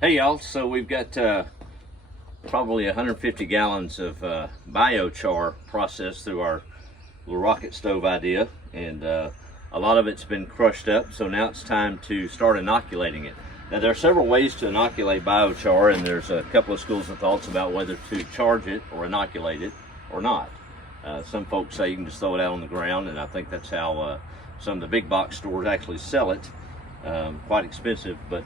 Hey y'all, so we've got probably 150 gallons of biochar processed through our little rocket stove idea, and a lot of it's been crushed up, so now it's time to start inoculating it. Now there are several ways to inoculate biochar, and there's a couple of schools of thoughts about whether to charge it or inoculate it or not. Some folks say you can just throw it out on the ground, and I think that's how some of the big box stores actually sell it. Quite expensive, but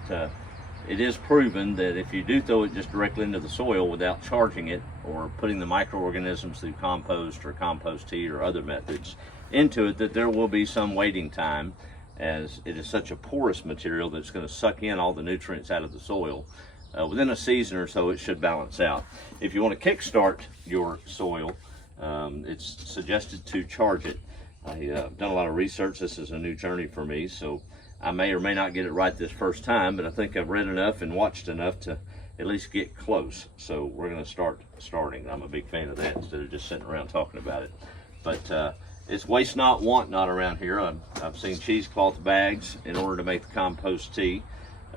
it is proven that if you do throw it just directly into the soil without charging it or putting the microorganisms through compost or compost tea or other methods into it, that there will be some waiting time, as it is such a porous material that it's going to suck in all the nutrients out of the soil. Within a season or so, it should balance out. If you want to kickstart your soil, it's suggested to charge it. I've done a lot of research. This is a new journey for me, so I may or may not get it right this first time, but I think I've read enough and watched enough to at least get close. So we're going to starting. I'm a big fan of that instead of just sitting around talking about it. But it's waste not, want not around here. I've seen cheesecloth bags in order to make the compost tea,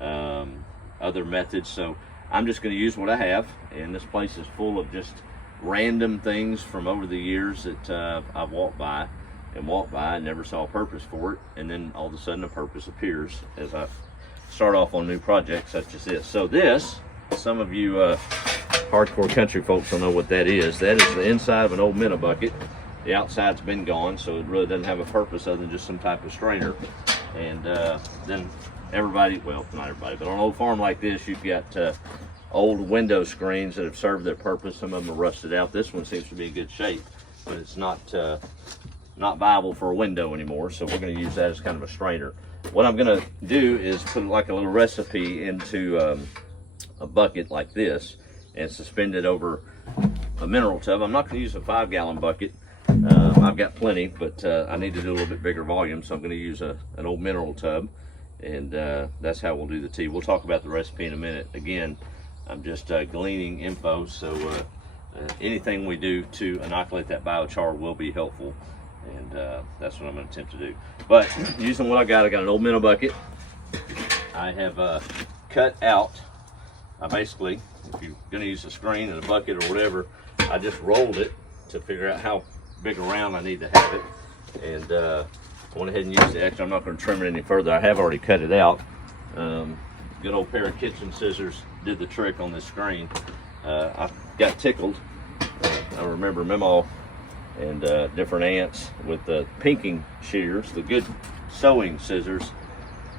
other methods. So I'm just going to use what I have, and this place is full of just random things from over the years that I've walked by and never saw a purpose for it, and then all of a sudden a purpose appears as I start off on new projects such as this. So this, some of you hardcore country folks will know what that is. That is the inside of an old minnow bucket. The outside's been gone, so it really doesn't have a purpose other than just some type of strainer. And then everybody, well, not everybody, but on an old farm like this, you've got old window screens that have served their purpose. Some of them are rusted out. This one seems to be in good shape, but it's not viable for a window anymore, so we're going to use that as kind of a strainer. What I'm going to do is put like a little recipe into a bucket like this and suspend it over a mineral tub. I'm not going to use a 5-gallon bucket. I've got plenty, but I need to do a little bit bigger volume, so I'm going to use an old mineral tub, and that's how we'll do the tea. We'll talk about the recipe in a minute. Again, I'm just gleaning info, so anything we do to inoculate that biochar will be helpful. And that's what I'm going to attempt to do. But using what I got an old minnow bucket. I have cut out, basically, if you're going to use a screen and a bucket or whatever, I just rolled it to figure out how big around I need to have it. And I went ahead and used the extra. I'm not going to trim it any further. I have already cut it out. Good old pair of kitchen scissors did the trick on this screen. I got tickled. I remember Memo and different ants with the pinking shears, the good sewing scissors.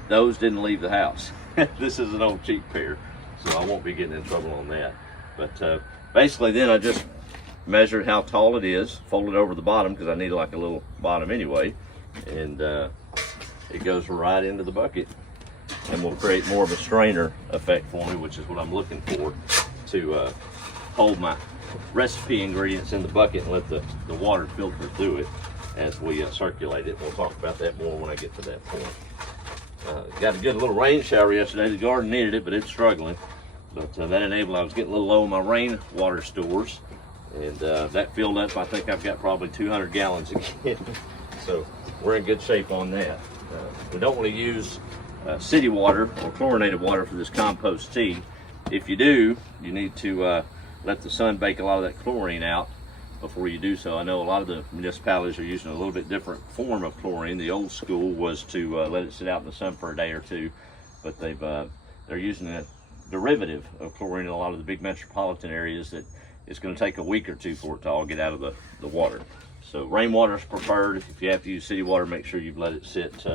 Those didn't leave the house. This is an old cheap pair, so I won't be getting in trouble on that. But basically then I just measured how tall it is, fold it over the bottom because I need like a little bottom anyway, and it goes right into the bucket and will create more of a strainer effect for me, which is what I'm looking for, to hold my recipe ingredients in the bucket and let the water filter through it as we circulate it. We'll talk about that more when I get to that point. Got a good little rain shower yesterday. The garden needed it, but it's struggling. But that enabled, I was getting a little low on my rainwater stores, and that filled up. I think I've got probably 200 gallons again. So we're in good shape on that. We don't want to use city water or chlorinated water for this compost tea. If you do, you need to let the sun bake a lot of that chlorine out before you do so. I know a lot of the municipalities are using a little bit different form of chlorine. The old school was to let it sit out in the sun for a day or two, but they're using a derivative of chlorine in a lot of the big metropolitan areas that it's going to take a week or two for it to all get out of the water. So rainwater is preferred. If you have to use city water, make sure you've let it sit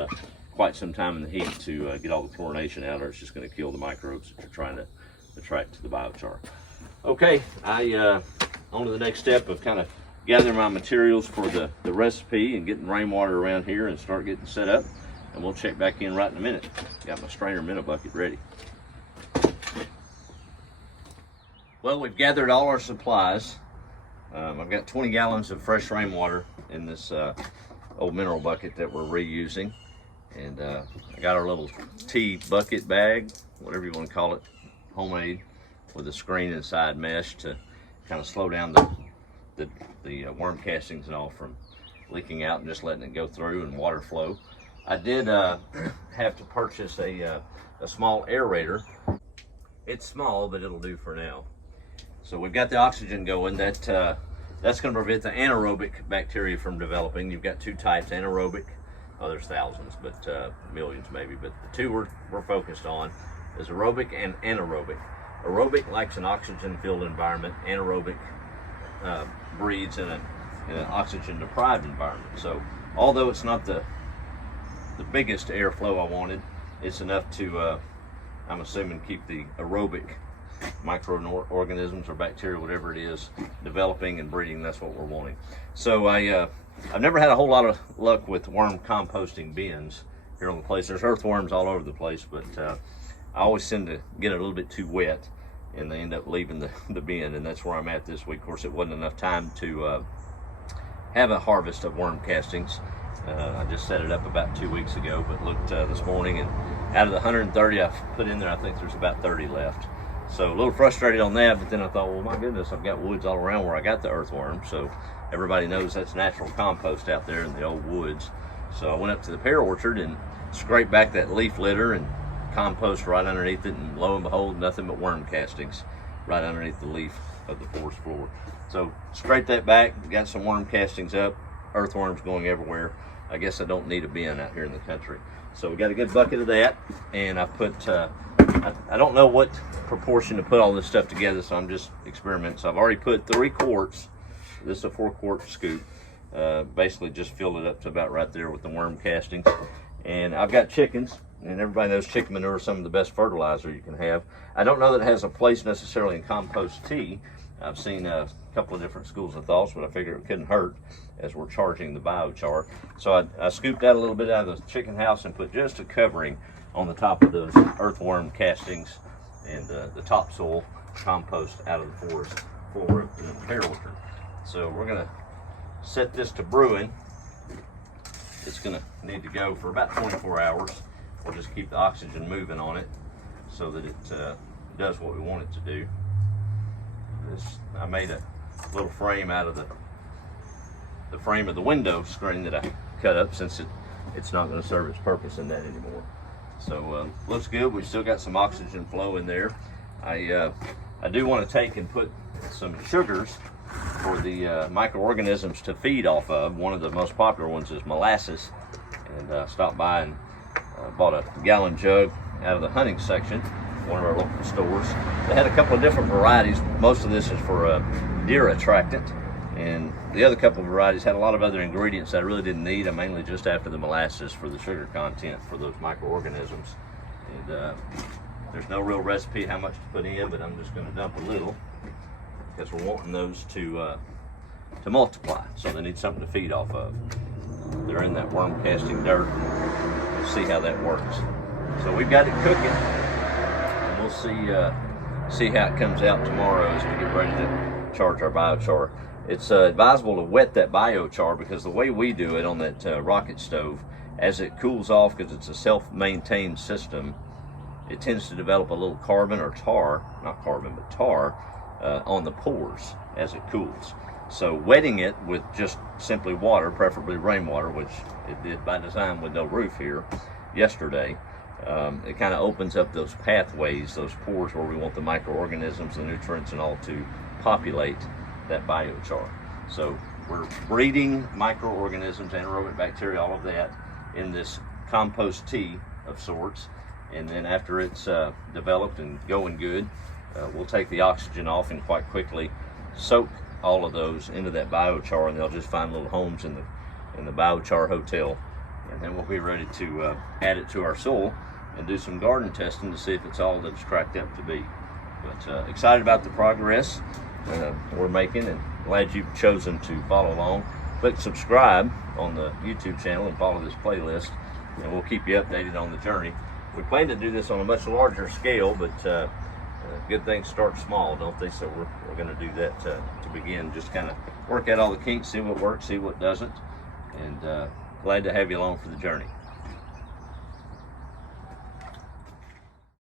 quite some time in the heat to get all the chlorination out, or it's just going to kill the microbes that you're trying to attract to the biochar. Okay, on to the next step of kind of gathering my materials for the recipe and getting rainwater around here and start getting set up, and we'll check back in right in a minute. Got my strainer minnow bucket ready. Well, we've gathered all our supplies. I've got 20 gallons of fresh rainwater in this old mineral bucket that we're reusing, and I got our little tea bucket bag, whatever you want to call it, homemade, with a screen inside mesh to kind of slow down the worm castings and all from leaking out and just letting it go through and water flow. I did have to purchase a small aerator. It's small, but it'll do for now. So we've got the oxygen going. That's going to prevent the anaerobic bacteria from developing. You've got two types, anaerobic. Oh, there's thousands, but millions maybe. But the two we're focused on is aerobic and anaerobic. Aerobic likes an oxygen-filled environment. Anaerobic breeds in an oxygen-deprived environment. So although it's not the biggest airflow I wanted, it's enough to, I'm assuming, keep the aerobic microorganisms or bacteria, whatever it is, developing and breeding. That's what we're wanting. So I've never had a whole lot of luck with worm composting bins here on the place. There's earthworms all over the place, but I always tend to get it a little bit too wet and they end up leaving the bin, and that's where I'm at this week. Of course, it wasn't enough time to have a harvest of worm castings. I just set it up about 2 weeks ago, but looked this morning, and out of the 130 I've put in there, I think there's about 30 left. So a little frustrated on that, but then I thought, well, my goodness, I've got woods all around where I got the earthworm, so everybody knows that's natural compost out there in the old woods. So I went up to the pear orchard and scraped back that leaf litter and compost right underneath it, and lo and behold, nothing but worm castings right underneath the leaf of the forest floor. So scraped that back, got some worm castings up, earthworms going everywhere. I guess I don't need a bin out here in the country. So we got a good bucket of that, and I put, I don't know what proportion to put all this stuff together, so I'm just experimenting. So I've already put 3 quarts. This is a 4-quart scoop. Basically just filled it up to about right there with the worm castings. And I've got chickens, and everybody knows chicken manure is some of the best fertilizer you can have. I don't know that it has a place necessarily in compost tea. I've seen a couple of different schools of thoughts, but I figured it couldn't hurt as we're charging the biochar. So I scooped out a little bit out of the chicken house and put just a covering on the top of those earthworm castings and the topsoil compost out of the forest floor in the pear orchard. So we're gonna set this to brewing. It's gonna need to go for about 24 hours. We'll just keep the oxygen moving on it so that it does what we want it to do. I made a little frame out of the frame of the window screen that I cut up, since it's not going to serve its purpose in that anymore. So looks good. We've still got some oxygen flow in there. I do want to take and put some sugars for the microorganisms to feed off of. One of the most popular ones is molasses, and stopped by and bought a gallon jug out of the hunting section, one of our local stores. They had a couple of different varieties. Most of this is for deer attractant, and the other couple of varieties had a lot of other ingredients that I really didn't need. I'm mainly just after the molasses for the sugar content for those microorganisms. And there's no real recipe how much to put in, but I'm just going to dump a little because we're wanting those to multiply, so they need something to feed off of. They're in that worm casting dirt. We'll see how that works. So we've got it cooking, and we'll see how it comes out tomorrow as we get ready to charge our biochar. It's advisable to wet that biochar, because the way we do it on that rocket stove, as it cools off, because it's a self-maintained system, it tends to develop a little carbon or tar, not carbon, but tar, on the pores as it cools. So wetting it with just simply water, preferably rainwater, which it did by design with no roof here yesterday, it kind of opens up those pathways, those pores where we want the microorganisms, the nutrients and all to populate that biochar. So we're breeding microorganisms, anaerobic bacteria, all of that in this compost tea of sorts. And then after it's developed and going good, we'll take the oxygen off and quite quickly soak all of those into that biochar, and they'll just find little homes in the biochar hotel. And then we'll be ready to add it to our soil and do some garden testing to see if it's all that it's cracked up to be. But excited about the progress we're making, and glad you've chosen to follow along. Click subscribe on the YouTube channel and follow this playlist, and we'll keep you updated on the journey. We plan to do this on a much larger scale, but good things start small, don't they? So we're going to do that to begin, just kind of work out all the kinks, see what works, see what doesn't, and glad to have you along for the journey.